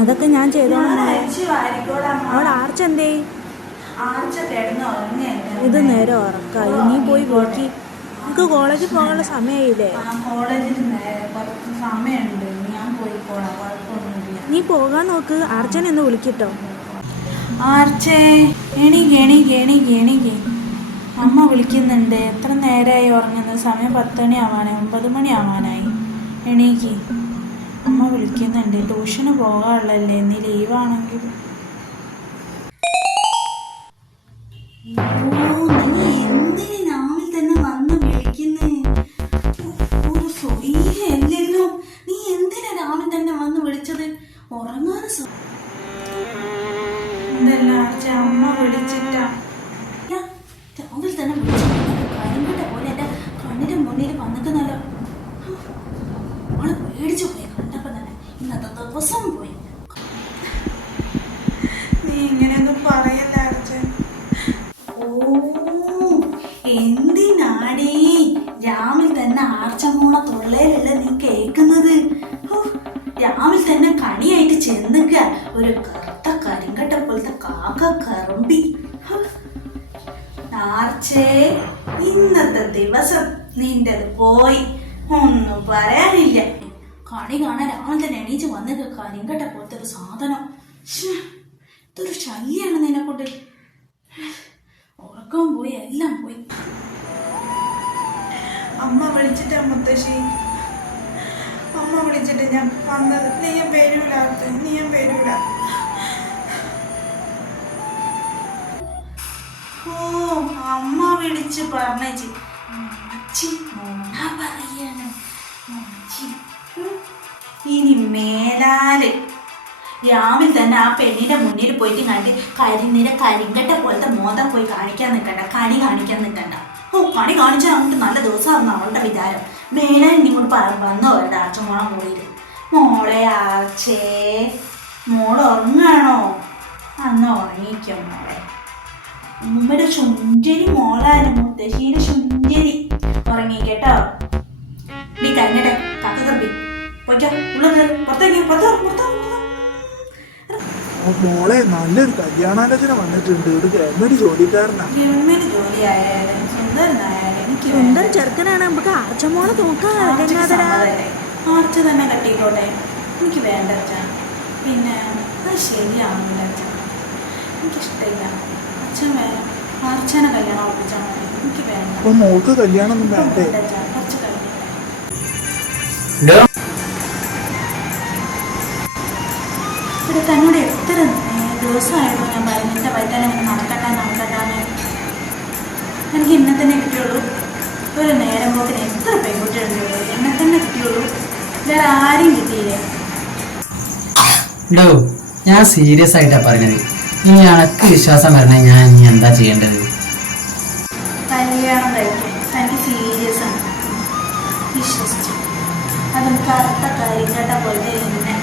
അതൊക്കെ ഞാൻ ചെയ്തോളാം. അവിടെ ആർച്ച എന്തേ? ഇത് നേരെ ഉറക്കായി. നീ പോയി വിളിക്ക്. നമുക്ക് കോളേജിൽ പോകാനുള്ള സമയമായില്ലേ? നീ പോകാൻ നോക്ക്. ആർച്ചനെ ഒന്ന് വിളിക്കട്ടോ. ആർച്ചേ, എണീക്ക് എണീക്ക് എണീക്ക് എണീക്ക്. അമ്മ വിളിക്കുന്നുണ്ട്. എത്ര നേരമായി ഉറങ്ങുന്നത്? സമയം 10 മണി ആവാനായി, 9 മണി ആവാനായി. എണീക്ക്, അമ്മ വിളിക്കുന്നുണ്ട്. ട്യൂഷന് പോകാനുള്ളല്ലേ, നീ ലീവാണെങ്കിൽ. നീ എന്തിനു രാവിലെ തന്നെ വന്ന് വിളിക്കുന്നേ? ഒരു സ്വൈര്യല്ലോ. നീ എന്തിനാ രാവിലെ തന്നെ വന്ന് വിളിച്ചത്? ഉറങ്ങാൻ എന്തല്ല ആർച്ച, അമ്മ വിളിച്ചിട്ടാ. രാവിലെ തന്നെ വിളിച്ചു. കരിമ്പട്ട പോലെ എന്റെ കണ്ണിന്റെ മുന്നിൽ വന്നിട്ട് നല്ല അവള് പേടിച്ചു പോയി. കണ്ടപ്പോ തന്നെ ഇന്നത്തെ ദിവസം പോയി. നീ ഇങ്ങനെയൊന്നും പറയല്ല ആർച്ച. ഓ, എന്തിനാടേ രാവിലെ തന്നെ ആർച്ചമോളെ തൊള്ളയിലല്ല നീ കേൾക്കുന്നത്? രാവിലെ തന്നെ കണിയായിട്ട് ചെന്നുക ഒരു കറുത്ത കരിങ്കട്ട പോലത്തെ കാക്ക കറുമ്പി. ആർച്ചേ, ഇന്നത്തെ ദിവസം നിന്റെത് പോയി. ഒന്നും പറയാനില്ല. കണി കാണാൻ രാവിലെ തന്നെ എണീച്ച് വന്നത് കരിങ്കട്ട പോലത്തെ ഒരു സാധനം. ഇതൊരു ശല്യാണ് നിന്നെ കൊണ്ട്. ഉറക്കം പോയി, എല്ലാം പോയി. അമ്മ വിളിച്ചിട്ടാ മുത്തശ്ശി. അമ്മ വിളിച്ചിട്ട് ഞാൻ വന്നത്. നീ വരൂല, നീ വരൂല. ഓ, അമ്മ വിളിച്ച് പറഞ്ഞേച്ചി. പറയാണ് ഇനി മേലാല് രാവിലെ തന്നെ ആ പെണ്ണിന്റെ മുന്നിൽ പോയിട്ട് കണ്ട് കരിങ്കട്ട പോലത്തെ മോദം പോയി കാണിക്കാൻ നിൽക്കണ്ട, കണി കാണിക്കാൻ നിൽക്കണ്ട. ഓ, കണി കാണിച്ചാൽ നമുക്ക് നല്ല ദിവസമാണെന്ന് അവളുടെ വിചാരം. മേലെ ഇങ്ങോട്ട് വന്നോ അവരുടെ ആർച്ചമോളെ മുറിയിൽ. മോളെ ആർച്ചേ, മോള് ഉറങ്ങാണോ? അന്ന് ഉറങ്ങിക്കോ മോളെ. ഉമ്മയുടെ ശുഞ്ചരി മോളാണ്, മുത്തശ്ശീന്റെ ശുഞ്ചരി. ഉറങ്ങിക്കേട്ടോ. നീ കഴിഞ്ഞട്ടെ കക്ക കറപ്പി പോയിക്കോ. ഉള്ള കയറി പുറത്തേക്ക് മോളെ, നല്ലൊരു കല്യാണാലോചന വന്നിട്ടുണ്ട്. ഒരു ഗവൺമെന്റ് ജോലിക്കാരനാ. ഗവൺമെന്റ് ജോലിയായാലും സുന്ദരനായാലും എനിക്ക് സുന്ദര ചെറുക്കനാണ്. നമുക്ക് ആർച്ചമോളെ നോക്കാം. ആർച്ച തന്നെ കട്ടിക്കോട്ടെ. എനിക്ക് വേണ്ട അച്ഛാ. പിന്നെ അത് ശരിയാവുന്നില്ല അച്ഛാ, എനിക്കിഷ്ടമില്ല. അച്ഛൻ വേണം ആർച്ചനെ കല്യാണം ഉറപ്പിച്ചാൽ മതി. എനിക്ക് വേണ്ട. അപ്പൊ മോൾക്ക് കല്യാണം ഒന്നും വേണ്ടേ? കുറച്ച് കഴിഞ്ഞിട്ട്. ഇവിടെ തന്നോട് എത്ര ദിവസമായിരുന്നു ഞാൻ പറയുന്നത് എൻ്റെ വയറ്റാൻ നടക്കട്ടാന്ന്. എനിക്ക് എന്നെ തന്നെ കിട്ടിയുള്ളൂ. ഒരു നേരം പോക്കിന് എത്ര പെൺകുട്ടികളുണ്ട്? എന്നെ തന്നെ കിട്ടിയുള്ളൂ, വേറെ ആരെയും കിട്ടിയില്ലേ? ഞാൻ സീരിയസ് ആയിട്ടാ പറഞ്ഞത്. ഇനി അനക്ക് വിശ്വാസം വരണേ ഞാൻ ഇനി എന്താ ചെയ്യേണ്ടത്? കല്യാണം കഴിക്കും. എനിക്ക് സീരിയസ് ആണ്. വിശ്വസിച്ചു. അതും കറുത്ത കരിങ്കട്ട പോലത്തെ എന്നെ.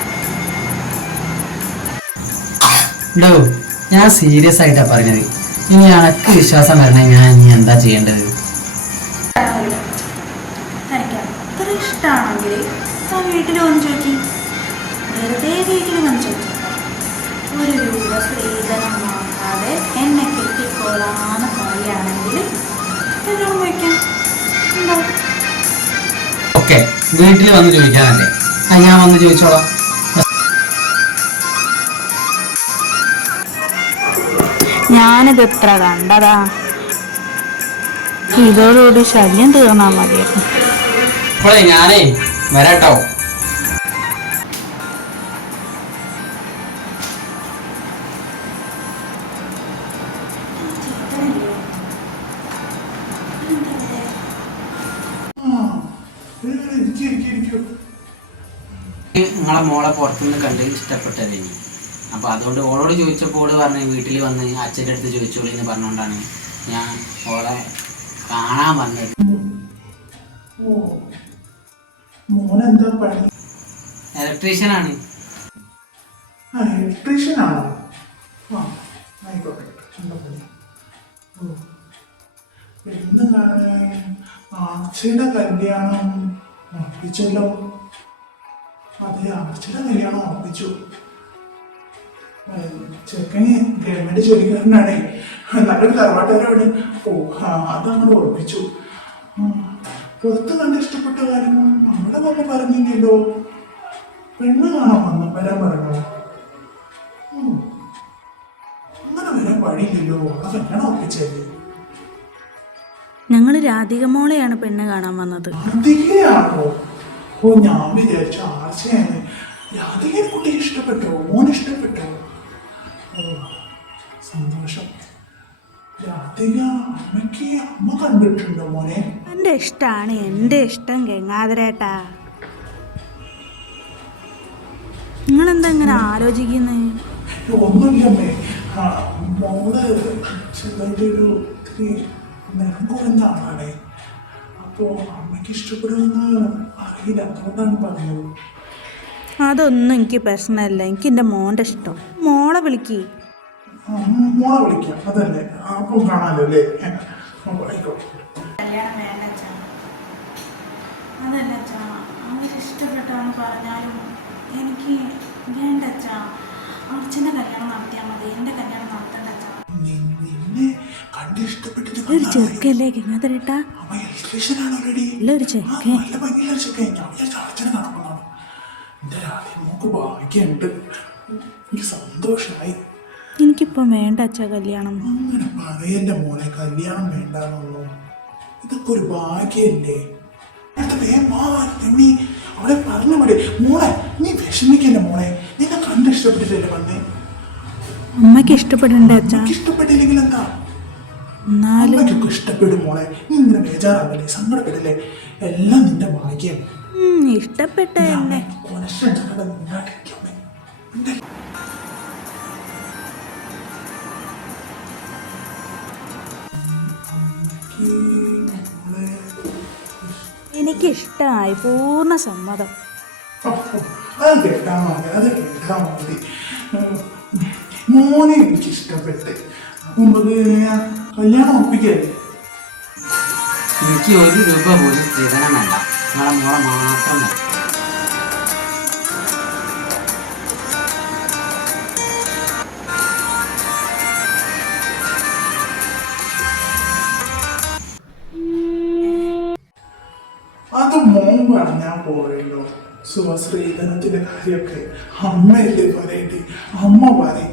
ഞാൻ സീരിയസ് ആയിട്ടാ പറഞ്ഞത്. ഇനി അനക്ക് വിശ്വാസം വരണേ ഞാൻ ഇനി എന്താ ചെയ്യേണ്ടത്? എനിക്ക് അത്ര ഇഷ്ടമാണെങ്കിൽ ആ വീട്ടിൽ വന്ന് ചോദിക്കും. വെറുതെ വീട്ടിൽ വന്ന് ചോദിക്കും. 1 രൂപ സ്ത്രീധനം വാങ്ങാതെ എന്നെ കെട്ടിക്കോളാന്ന് പറയുകയാണെങ്കിൽ എന്നോട് വയ്ക്കാം. ഉണ്ടാവും. ഓക്കെ, വീട്ടിൽ വന്ന് ചോദിക്കാനല്ലേ? ഞാൻ വന്ന് ചോദിച്ചോളാം. ഞാനിത് എത്ര കണ്ടതാ. ഇതോടുകൂടി ശല്യം തീർന്നാ മതിയായിരുന്നു. ഇപ്പോഴേ ഞാനേ വരാട്ടോ. നിങ്ങളെ മോളെ പുറത്തുനിന്ന് കണ്ട് ഇഷ്ടപ്പെട്ടതേ. അപ്പൊ അതുകൊണ്ട് ഓളോട് ചോദിച്ചപ്പോൾ ഓള് പറഞ്ഞ് വീട്ടിൽ വന്ന് അച്ഛൻ്റെ അടുത്ത് ചോദിച്ചോളൂ എന്ന് പറഞ്ഞുകൊണ്ടാണ് ഞാൻ ഓളെ കാണാൻ വന്നത്. ഇലക്ട്രീഷ്യനാണ്. ഇലക്ട്രീഷ്യനാണോ? ആർച്ചയുടെ കല്യാണം ഉറപ്പിച്ചല്ലോ. അതെ, ആർച്ചയുടെ കല്യാണം ഉറപ്പിച്ചു. ചെക്കന് ഗവൺമെന്റ് ജോലിക്കാരനാണേ, നല്ലൊരു തറവാട്ടുകാരാണ്. ഓ അതങ്ങനെ ഉറപ്പിച്ചു. പുറത്ത് കണ്ട് ഇഷ്ടപ്പെട്ട കാര്യങ്ങൾ നമ്മുടെ പപ്പ പറഞ്ഞില്ലല്ലോ. പെണ്ണ് കാണാൻ വരാൻ പറഞ്ഞോ? അങ്ങനെ വരാൻ വഴിയില്ലല്ലോ. അത് കല്യാണം ഉറപ്പിച്ചല്ലേ? ഞങ്ങൾ രാധിക മോളെയാണ് പെണ്ണ് കാണാൻ വന്നത്. രാധികയാണോ? ഓ ഞാൻ വിചാരിച്ച ആശയാണ്. രാധികയെ കുട്ടിക്ക് ഇഷ്ടപ്പെട്ടോ? മോൻ ഇഷ്ടപ്പെട്ടോ? ഓ സന്തോഷം. രാധിക അമ്മയ്ക്ക് അമ്മ കണ്ടിട്ടുണ്ടോ മോനെ? എൻ്റെ ഇഷ്ടമാണ് എൻ്റെ ഇഷ്ടം ഗംഗാധരേട്ടാ. നിങ്ങളെന്താ ഇങ്ങനെ ആലോചിക്കുന്നത്? ഒന്നുമില്ലമ്മേ, മോള് ചെറുതായിട്ടൊരു ഇത്തിരി നിറം കുറഞ്ഞ ആളാണേ. അപ്പോ അമ്മയ്ക്ക് ഇഷ്ടപ്പെടുമെന്ന് അറിയില്ല, അതുകൊണ്ടാണ് പറഞ്ഞത്. അതൊന്നും എനിക്ക് പ്രശ്നമല്ല. എനിക്ക് എൻ്റെ മോൻ്റെ ഇഷ്ടം. മോളെ വിളിക്ക്. മോളെ വിളിക്കാം, അതല്ലേ? അപ്പം കാണാമല്ലോ അല്ലേ? ആയിക്കോട്ടെ. കല്യാണം വേണ്ട അച്ഛാ. അതല്ല അച്ഛാ, അവരിഷ്ടപ്പെട്ടാന്ന് പറഞ്ഞാലും എനിക്ക് വേണ്ട അച്ഛാ. അച്ഛൻ്റെ കല്യാണം നടത്തിയാൽ മതി, എൻ്റെ കല്യാണം നടത്തണ്ട അച്ഛാ. നിന്നെ കണ്ട് ഇഷ്ടപ്പെട്ടിട്ട് ഒരു ചെറുക്കല്ലേ ഗംഗാധരേട്ടാ? നല്ല ഒരു ചെറുക്കൻ. ഭംഗിയുള്ള ചെറുക്കൻ. ഞാൻ വിചാരിച്ച അച്ഛനെ കാണുമ്പോഴാണ്. എൻ്റെ രാധേ മോക്ക് ഭാഗ്യമുണ്ട്. എനിക്ക് സന്തോഷമായി. എനിക്കിപ്പോൾ വേണ്ട അച്ഛാ കല്യാണം. അങ്ങനെ പറയല്ലേ മോനെ, കല്യാണം വേണ്ടെന്നുള്ളൂ. ഇതൊക്കെ ഒരു ഭാഗ്യല്ലേ? നീ അവിടെ പറഞ്ഞ മതി മോളെ. നീ വിഷമിക്കല്ലേ മോളെ, നിന്നെ കണ്ട് ഇഷ്ടപ്പെട്ടിട്ടല്ലേ വന്നേ? അമ്മയ്ക്ക് ഇഷ്ടപ്പെടണ്ട അച്ഛാ. ഇഷ്ടപ്പെട്ടില്ലെങ്കിൽ എന്താ? എന്നാലും അമ്മയ്ക്കൊക്കെ ഇഷ്ടപ്പെടും മോളെ. നീ ഇങ്ങനെ ബേജാറാവല്ലേ, സങ്കടപ്പെടല്ലേ? എല്ലാം നിന്റെ ഭാഗ്യം. ഇഷ്ടപ്പെട്ട എന്നെ എനിക്കിഷ്ടമായി. പൂർണ്ണ സമ്മതം. അത് കേട്ടാ മതി, അത് കേട്ടാ മതി. മോനെ എനിക്ക് ഇഷ്ടപ്പെട്ട് കല്യാണം ഒപ്പിക്കല്ലേ? എനിക്ക് 1 രൂപ പോലും സ്ത്രീധനം വേണ്ട. നിങ്ങളെ മോളെ മാത്രം മതി. അത് മോൻ പറഞ്ഞാൽ പോരല്ലോ. സ്ത്രീധനത്തിന്റെ കാര്യമൊക്കെ അമ്മയല്ലേ പറയട്ടെ. അമ്മ പറയും.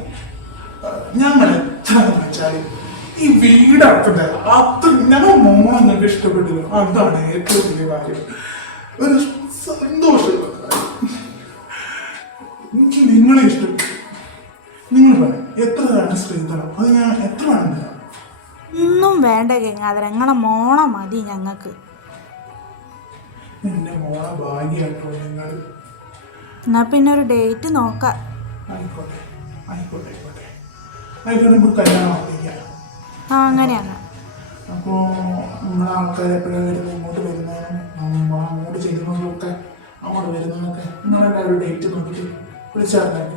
ഞങ്ങൾ എത്ര വെച്ചാലും ഈ വീടത്തിന്റെ അത്ര ഞങ്ങൾ മോളങ്ങൾക്ക് ഇഷ്ടപ്പെട്ടില്ല. അതാണ് ഏറ്റവും വലിയ കാര്യം. ഒരു സന്തോഷമുള്ള കാര്യം. എനിക്ക് നിങ്ങളെ ഇഷ്ടപ്പെട്ടു. നിങ്ങൾ പറയും എത്രയാണ് സ്ത്രീധനം? അത് ഞാൻ എത്ര വേണം? ഒന്നും വേണ്ട ഗംഗാധര, നിങ്ങളെ മോളെ മതി ഞങ്ങൾക്ക്. എന്റെ മോളെ ഭാഗ്യാട്ടോ നിങ്ങൾ. എന്നാ പിന്നെ ഒരു ഡേറ്റ് നോക്കാം. ആയിക്കോട്ടെ ആയിക്കോട്ടെ ആയിക്കോട്ടെ ആയിക്കോട്ടെ. നമുക്ക് കല്യാണം ആക്കിക്കാം. അങ്ങനെയാണ്. അപ്പോൾ നമ്മളെ ആൾക്കാർ എപ്പോഴാണ് വരുന്നത്? ഇങ്ങോട്ട് വരുന്നതിനും അങ്ങോട്ട് ചെല്ലുന്നതൊക്കെ അങ്ങോട്ട് വരുന്നതൊക്കെ നിങ്ങളെല്ലാവരും ഡേറ്റ് നോക്കിയിട്ട് വിളിച്ചറിഞ്ഞാൽ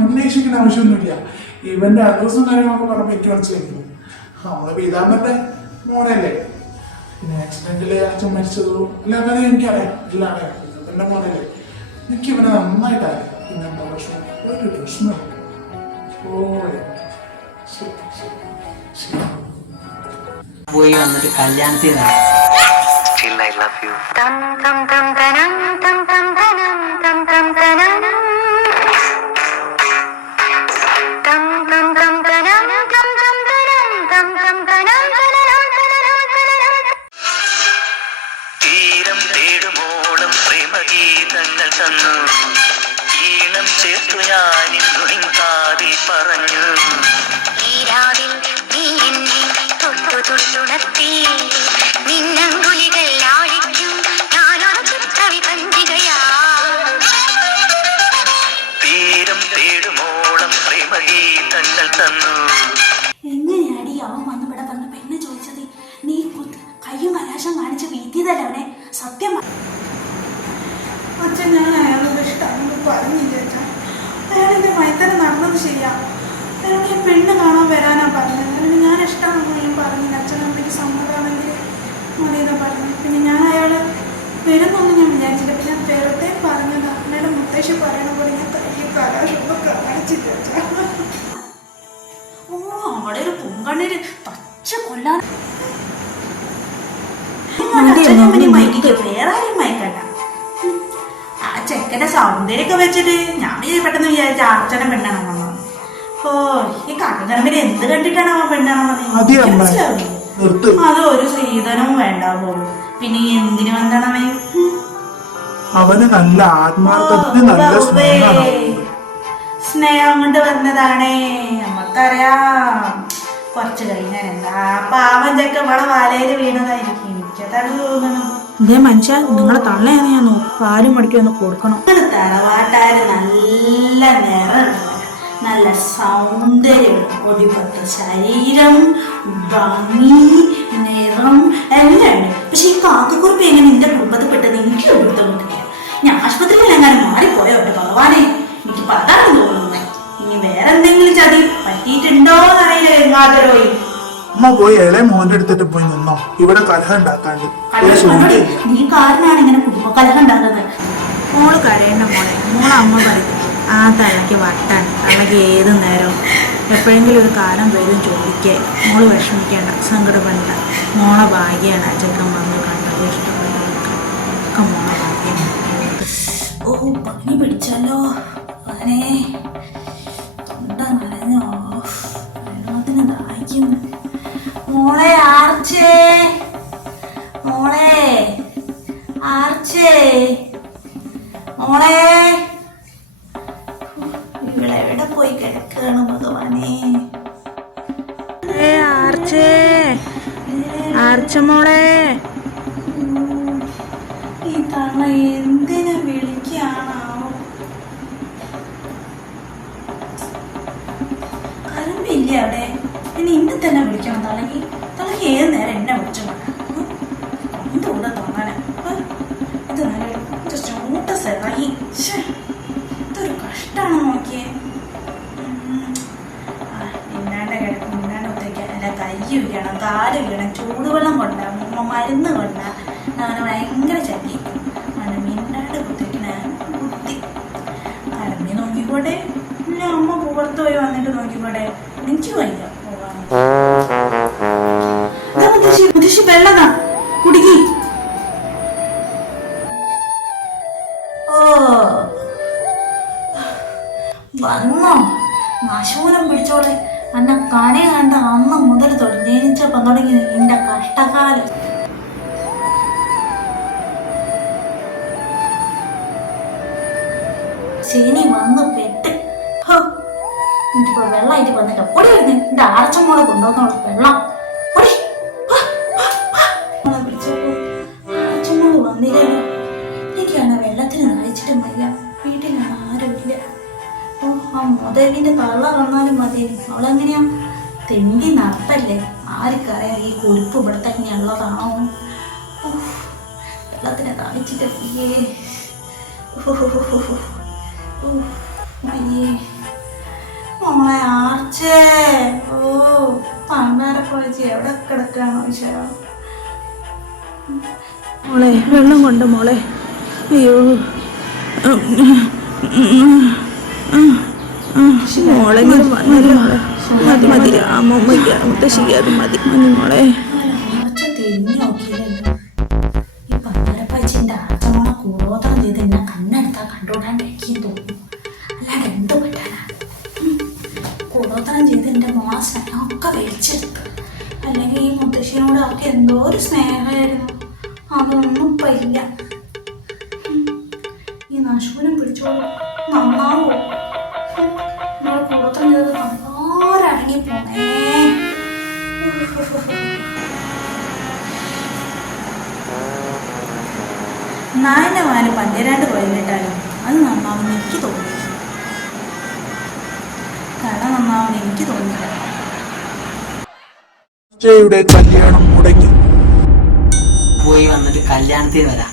അന്വേഷിക്കേണ്ട ആവശ്യമൊന്നുമില്ല. ഇവന്റെ അഡ്രസ്സും കാര്യങ്ങളൊക്കെ പറഞ്ഞപ്പോൾ എനിക്ക് മനസ്സിലായിരുന്നു. നമ്മളെ പീതാമ്പന്റെ മോനല്ലേ? പിന്നെ ആക്സിഡന്റില് അച്ഛൻ മരിച്ചതോ എല്ലാ കാര്യം എനിക്കറിയാം. എല്ലാം അറിയാം. എന്റെ മോനല്ലേ? എനിക്ക് ഇവനെ നന്നായിട്ട് അറിയാം. പിന്നെ എന്താ പ്രശ്നം? ഒരു പ്രശ്നമില്ല. പോയി വന്നിട്ട് കല്യാണത്തിന് തീരം തേടുമോളം പ്രേമഗീതങ്ങൾ തന്നു. ഈണം ചേർത്തു ഞാനിന്നു കാതിൽ പറഞ്ഞു. ഈ രാവിൽ നീ എന്നെ തൊട്ടു തൊട്ടുണർത്തി. നിന്നങ്കുലികൾ ആഴിക്കും ഞാനൊരു ചിത്രവി പഞ്ചികയാ. തീരം തേടുമോളം പ്രേമഗീതങ്ങൾ തന്നു. എങ്ങനെയാടി അവൻ വന്ന് ഇവിടെ വന്ന് പെണ്ണ് ചോദിച്ചത്? നീ കയ്യും കലാശം കാണിച്ച് വീട്ടിയതല്ല അവനെ. സത്യം അച്ഛൻ, ഞാൻ അയാളോട് ഇഷ്ടമാണെന്ന് പറഞ്ഞില്ല അച്ഛൻ. അയാളെന്റെ മൈത്തരം നടന്നത് ശരിയാ. അയാളോട് ഞാൻ പെണ്ണ് കാണാൻ വരാനാ പറഞ്ഞത്. അല്ലെങ്കിൽ ഞാൻ ഇഷ്ടമാണെന്ന് ഞാൻ പറഞ്ഞില്ല. അച്ഛൻ അമ്മയ്ക്ക് സമ്മതമാണെങ്കിൽ മതിയെന്നാ പറഞ്ഞു. പിന്നെ ഞാൻ അയാൾ വരുന്നൊന്നും ഞാൻ വിചാരിച്ചില്ല. പിന്നെ വെറുതെ പറഞ്ഞതാ. അമ്മയുടെ മുത്തശ്ശി പറയണ പോലെ ഞാൻ കഴിയും കണ്ണീര് തച്ച കൊല്ലാൻ അച്ഛനമ്മനെ മയക്കിക്കോ, വേറെ ആരെയും മയക്കണ്ട. ആ ചെക്കന്റെ സൗന്ദര്യമൊക്കെ വെച്ചിട്ട് ഞാൻ പെട്ടെന്ന് വിചാരിച്ച അച്ഛനെ പെണ്ണാണെന്നോ. ഓ ഈ കണ്ണുകരമ്പിനെ എന്ത് കണ്ടിട്ടാണ് അവൻ പെണ്ണാണെന്ന് മനസ്സിലാവില്ല. അത് ഒരു സ്ത്രീധനവും വേണ്ട പോലും. പിന്നെ എന്തിനു വന്നണവൻ? അവന് നല്ല ആത്മാർത്ഥത്തിന് നല്ല സ്നേഹം കൊണ്ട് വന്നതാണേ. നമുക്കറിയാം കുറച്ച് കഴിഞ്ഞാൽ എന്താ പാവം ചെക്ക ഇവിടെ വാലയില് വീണതായിരിക്കും. എനിക്കതാണ് തോന്നണം. ഇതേ മനുഷ്യ നിങ്ങളെ തള്ളയാണ് ഞാൻ പാലും മടിക്കും ഒന്ന് കൊടുക്കണം. തറവാട്ടാര് നല്ല നിറമുള്ളവരാ, നല്ല സൗന്ദര്യമുള്ള പൊടിപൊട്ട ശരീരം, ഭംഗി, നിറം എല്ലാം ഉണ്ട്. പക്ഷെ ഈ കാക്കക്കുറിപ്പ് എങ്ങനെ നിന്റെ കുടുംബത്തിൽ പെട്ടത് എനിക്ക് കൊടുത്തം കിട്ടില്ല. ഞാൻ ആശുപത്രിയിൽ എങ്ങനെ മാറിപ്പോയോ എന്റെ ഭഗവാനെ, എനിക്ക് അതാണ് തോന്നുന്നത്. ഇനി വേറെ എന്തെങ്കിലും ചതി പറ്റിയിട്ടുണ്ടോ എന്നറിയില്ല. ഗംഗാധരോയി അമ്മ പോയി ഇളയ മോന്റെ അടുത്തിട്ട് പോയി നിന്നോ, ഇവിടെ കലഹം ഉണ്ടാക്കാണ്ട്. നീ കാരനാണ് ഇങ്ങനെ കുടുംബ കലഹം ഉണ്ടാക്കുന്നത്. മോള് കരയേണ്ട മോളെ. മോളെ അമ്മ പറയും ആ തള്ളക്ക് വട്ടാണ്, തള്ളക്ക് ഏത് നേരവും എപ്പോഴെങ്കിലും ഒരു കാലം വരും ചോദിക്കേ. മോള് വിഷമിക്കേണ്ട, സങ്കടപ്പെടണ്ട. മോളെ ഭാഗ്യാണ് അച്ചക്കൻ വന്ന് കണ്ടത്, ഇഷ്ടപ്പെട്ടവർക്ക് ഒക്കെ മോളെ ഭാഗ്യാണ്. ഓ പനി പിടിച്ചല്ലോ അങ്ങനെ തൊണ്ട നനഞ്ഞോ, വെള്ളത്തിന് ദാഹിക്കുന്നു. മോളെ ആർച്ചേ, മോളെ ആർച്ചേ, മോളെ ഇവളെവിടെ പോയി കിടക്കുകയാണ് ഭഗവാനെ. ആർച്ചേ, ആർച്ച മോളെ. ഈ തള്ള എന്തിനു വിളിക്കാണാവോ? കരമ്പില്ല അവിടെ. ഇനി ഇന്നെ തന്നെ വിളിക്കണം. തളകി ഏത് നേരം എന്നെ വിളിച്ചു എന്തുകൂടെ തോന്നാനാ ഇത്. നല്ല ചൂട്ട സെറായി. ഇതൊരു കഷ്ടാണ് നോക്കിയേ. ഇന്നാണ്ട് കിടക്കും, ഇന്നാണ്ട് ഒത്തേക്കാൻ അല്ല കൈ വീഴണം, കാല് വീഴണം, ചൂടുവെള്ളം കൊണ്ടാ, മരുന്ന് കൊണ്ടാ, അങ്ങനെ ഭയങ്കര ചട്ടി. അങ്ങനെ മിന്നാണ്ട് കുത്തേക്കണ ബുദ്ധി. കരമ്പി നോക്കിക്കോട്ടെ, ഇല്ല അമ്മ പുറത്ത് പോയി വന്നിട്ട് നോക്കിക്കോട്ടെ. എനിക്ക് വയ്യ പോവാൻ. മുത്തശ്ശി വെള്ളതാ കുടുക്കി. ഓ വന്നോ നാശൂലം പിടിച്ചോളെ. അന്ന കണി കണ്ട അന്ന് മുതൽ ജനിച്ചപ്പം തുടങ്ങി നിന്റെ കഷ്ടകാലം. ശനി വന്ന് പെട്ട് എനിക്കിപ്പോ വെള്ളമായിട്ട് വന്നിട്ട് പൊടി വരുന്നു. എന്റെ ആർച്ചമ്മോളെ കൊണ്ടുവന്നോളൂ വെള്ളം. പൊടി ആർച്ചമ്മോള് വന്നില്ലല്ലോ. എനിക്കാണ് വെള്ളത്തിന് നയിച്ചിട്ട് വയ്യ. വീട്ടിലാണ് ആരുമില്ല. ഓ ആ മുതലിന്റെ തള്ള വന്നാലും മതി. അവളെങ്ങനെയാ തെണ്ടി നടത്തല്ലേ. ആർക്കറിയാം ഈ കുരിപ്പ് ഇവിടെ തന്നെ ഉള്ളതാണോ. വെള്ളത്തിനെ നയിച്ചിട്ട് വയ്യേ. അയ്യേ മോളെ ആർച്ചേ. ഓ പണ്ടാരക്കുളച്ചി എവിടെ കിടക്കാണോ ഈശ്വര. മോളെ വെള്ളം കൊണ്ട് മോളെ. അയ്യോ മോളെങ്കിലും വന്നല്ലോ മോളെ. മതി മതി അമ്മയ്ക്ക് മുത്തശ്ശിക്ക് അത് മതി മതി മോളെ. തിരിഞ്ഞു നോക്കിയില്ലല്ലോ. ഈ പണ്ടാരപ്പച്ചിന്റെ ആർച്ചമോളെ കൂടോത്രം ചെയ്ത് എന്നെ കണ്ണെടുത്താ കണ്ടോടാൻ കഴിക്കും തോന്നുന്നു. അല്ലാണ്ട് എന്ത് പറ്റാനാ. കൂടോത്രം ചെയ്ത് എൻ്റെ മോളെ സ്നേഹമൊക്കെ വലിച്ചെടുത്ത്. അല്ലെങ്കിൽ ഈ മുത്തശ്ശിനോട് അവർക്ക് എന്തോ ഒരു സ്നേഹമായിരുന്നു. അതൊന്നും ഇപ്പം ഇല്ല. ഈ നശൂനം പിടിച്ചോളൂ നന്നാവോ. നമ്മള് കൂടോത്രം ചെയ്തത് നന്നാരടങ്ങി പോണേ. നായൻ്റെ വാല് പന്തേരാണ്ട് പോയി കേട്ടാലും അത് നന്നാവുമെന്ന് എനിക്ക് തോന്നി. കട നന്നാവുമെന്ന് എനിക്ക് തോന്നില്ല. കല്യാണം മുടങ്ങി പോയി വന്നിട്ട് കല്യാണത്തിന് വരാം.